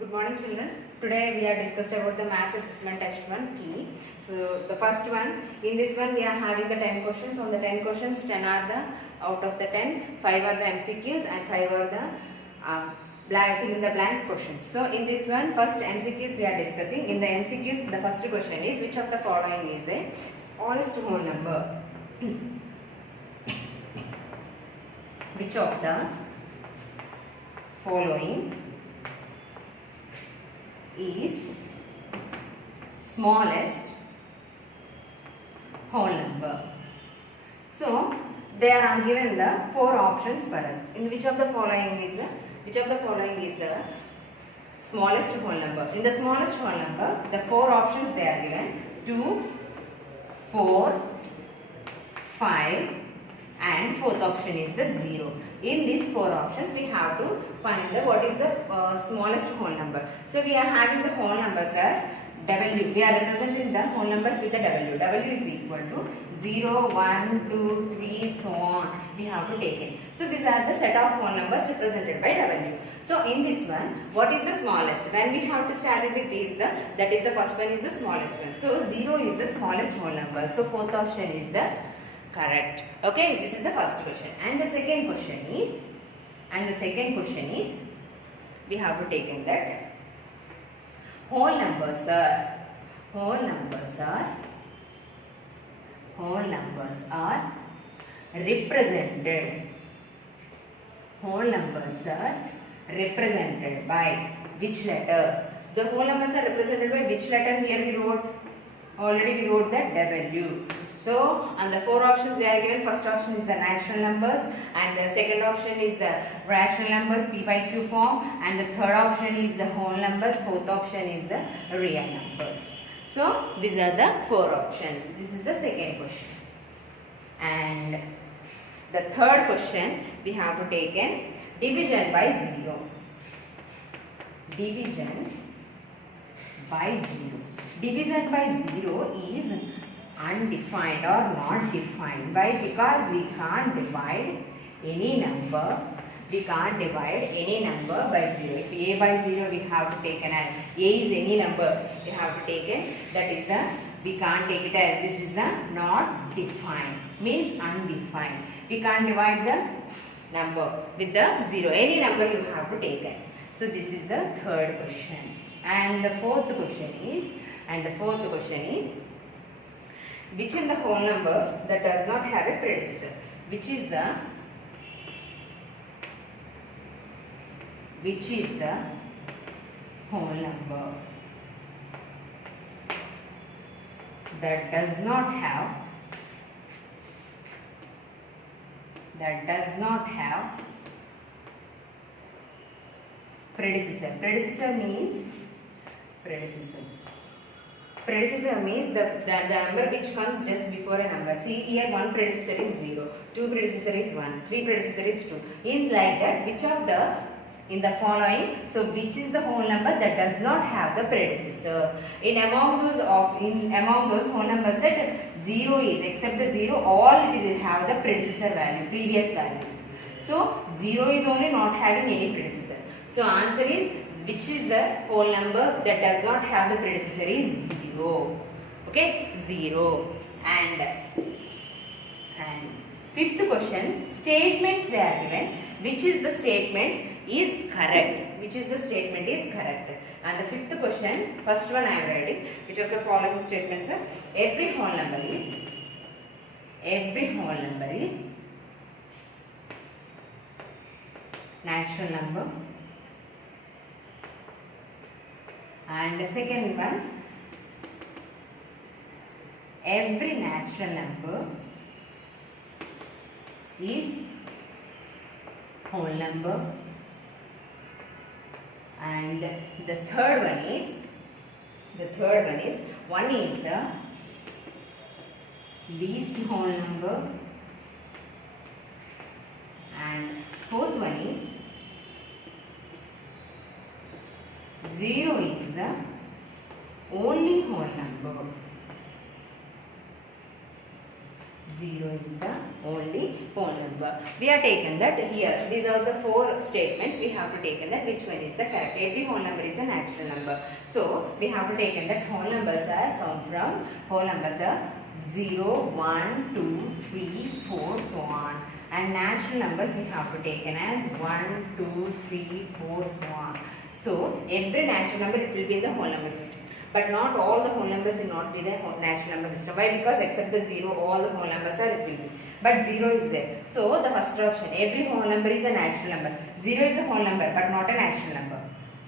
Good morning, children. Today we are discussed about the maths assessment test 1 key. So the first one, in this one we are having the 10 questions. On the 10 questions, 10 are the out of the 10, 5 are the MCQs and 5 are the fill in the blanks questions. So in this one, first MCQs we are discussing. In the MCQs, the first question is, which of the following is a smallest whole number? Which of the following is smallest whole number? So they are given the 4 options for us. In which of the following is the smallest whole number? In the smallest whole number, the 4 options they are given: 2, 4, 5, and fourth option is the 0. In these 4 options, we have to find the what is the smallest whole number. So we are having the whole numbers are W. We are representing the whole numbers with the W. W is equal to 0, 1, 2, 3, so on. We have to take it. So these are the set of whole numbers represented by W. So in this one, what is the smallest? When we have to start it with is that is the first one is the smallest one. So 0 is the smallest whole number. So fourth option is the correct. Okay, this is the first question. And the second question is, we have to take in that whole numbers are represented. Whole numbers are represented by which letter? The whole numbers are represented by which letter? Here we wrote that W. So, and the 4 options they are given. First option is the natural numbers, and the second option is the rational numbers, P by Q form, and the third option is the whole numbers, fourth option is the real numbers. So, these are the 4 options. This is the second question. And the third question, we have to take in division by 0. Division by 0. Division by 0 is undefined or not defined because we can't divide any number. We can't divide any number by 0. If A by 0, we have to take as A is any number. We have to take it. That is we can't take it as this is the not defined. Means undefined. We can't divide the number with the 0. Any number you have to take it. So this is the third question. And the fourth question is, which in the whole number that does not have a predecessor? Which is the whole number that does not have predecessor? Predecessor means the number which comes just before a number. See here, 1 predecessor is 0, 2 predecessor is 1, 3 predecessor is 2. In like that, which of the in the following, so which is the whole number that does not have the predecessor? Among those whole number set, 0 is, except the 0, all it will have the predecessor value, previous value. So 0 is only not having any predecessor. So answer is, which is the whole number that does not have the predecessor is 0. Okay, 0. And fifth question, statements they are given. Which is the statement is correct? And the fifth question, first one I am writing. Which of the following statements are? Every whole number is natural number. And the second one, every natural number is whole number. And the third one is one is the least whole number, and fourth one is 0 is the only whole number. 0 is the only whole number. We have taken that here. These are the 4 statements. We have to taken that which one is the correct. Every whole number is a natural number. So we have to taken that whole numbers are come from whole numbers are 0, 1, 2, 3, 4, so on. And natural numbers we have to taken as 1, 2, 3, 4, so on. So every natural number it will be in the whole number system. But not all the whole numbers will not be the natural number system. Why? Because except the 0, all the whole numbers are it will be. But 0 is there. So the first option, every whole number is a natural number. 0 is a whole number but not a natural number.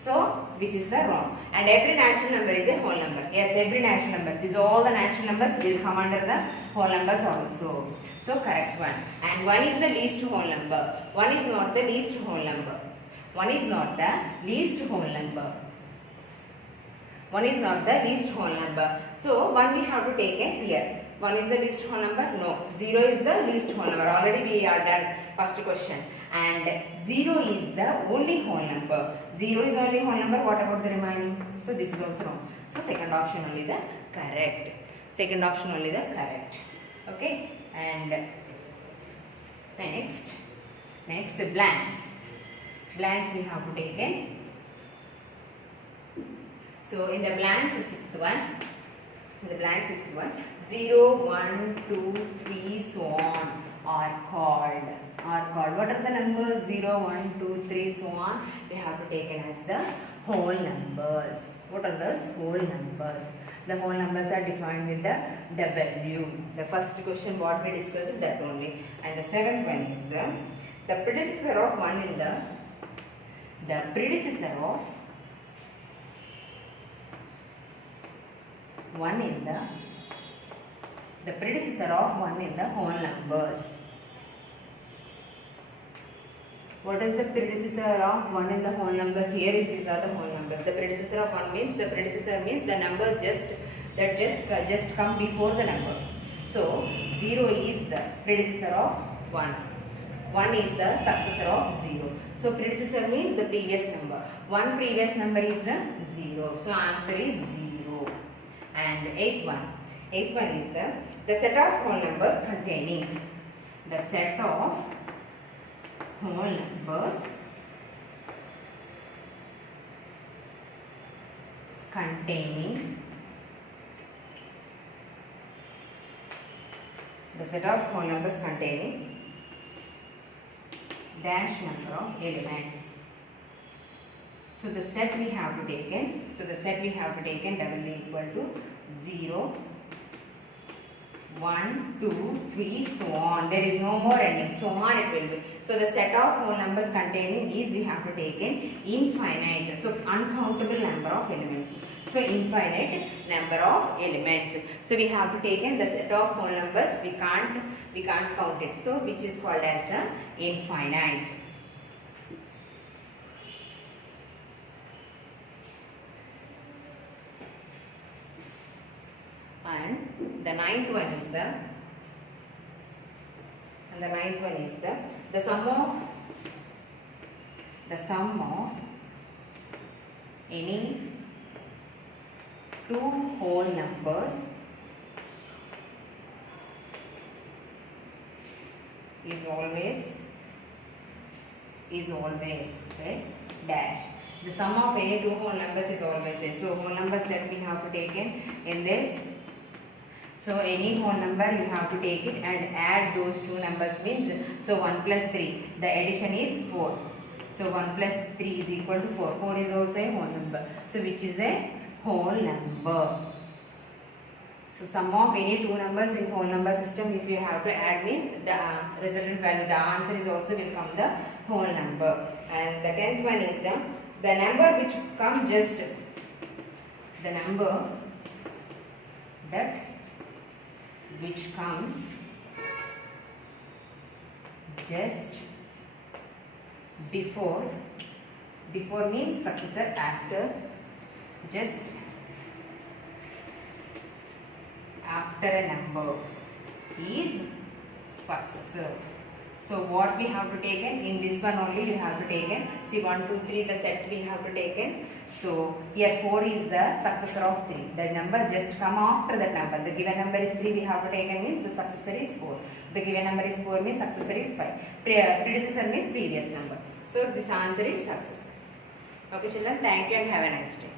So which is the wrong. And every natural number is a whole number. Yes, every natural number. These all the natural numbers will come under the whole numbers also. So correct one. And 1 is the least whole number. 1 is not the least whole number. 1 is not the least whole number. 1 is not the least whole number. So 1 we have to take it here. 1 is the least whole number? No. 0 is the least whole number. Already we are done first question. And 0 is the only whole number. 0 is only whole number. What about the remaining? So this is also wrong. So second option only the correct. Second option only the correct. Okay. And next blanks. Blanks we have to take in. So in the blanks, the sixth one, 0, 1, 2, 3, so on are called. What are the numbers? 0, 1, 2, 3, so on. We have to take it as the whole numbers. What are those? Whole numbers. The whole numbers are defined with the W. The first question what we discussed is that only. And the seventh one is the predecessor of 1 in the predecessor of 1 in the predecessor of 1 in the whole numbers. What is the predecessor of 1 in the whole numbers? Here these are the whole numbers. The predecessor of 1 means the numbers just come before the number. So 0 is the predecessor of 1. 1 is the successor of 0. So predecessor means the previous number. 1 previous number is the 0. So answer is 0. And eighth one is the set of whole numbers containing the set of whole numbers containing dash number of elements. So the set we have to take in. W equal to 0, 1, 2, 3, so on. There is no more ending. So on it will be. So the set of whole numbers containing is we have to take in infinite. So uncountable number of elements. So infinite number of elements. So we have to take in the set of whole numbers. We can't count it. So which is called as the infinite. And the ninth one is the sum of any two whole numbers is always right, dash. The sum of any two whole numbers is always there. So whole number set we have to take in this. So any whole number you have to take it and add those two numbers means, so 1 plus 3, the addition is 4. So 1 plus 3 is equal to 4. 4 is also a whole number. So which is a whole number. So sum of any two numbers in whole number system if you have to add means the resultant value, the answer is also will come the whole number. And the 10th one is the number which comes just, the number that which comes just before means successor, after, just after a number is successor. So what we have to take in this one only we have to take in. See 1, 2, 3 the set we have to take in. So here 4 is the successor of 3. The number just come after that number. The given number is 3 we have to take in means the successor is 4. The given number is 4 means successor is 5. Predecessor means previous number. So this answer is successor. Okay children, thank you and have a nice day.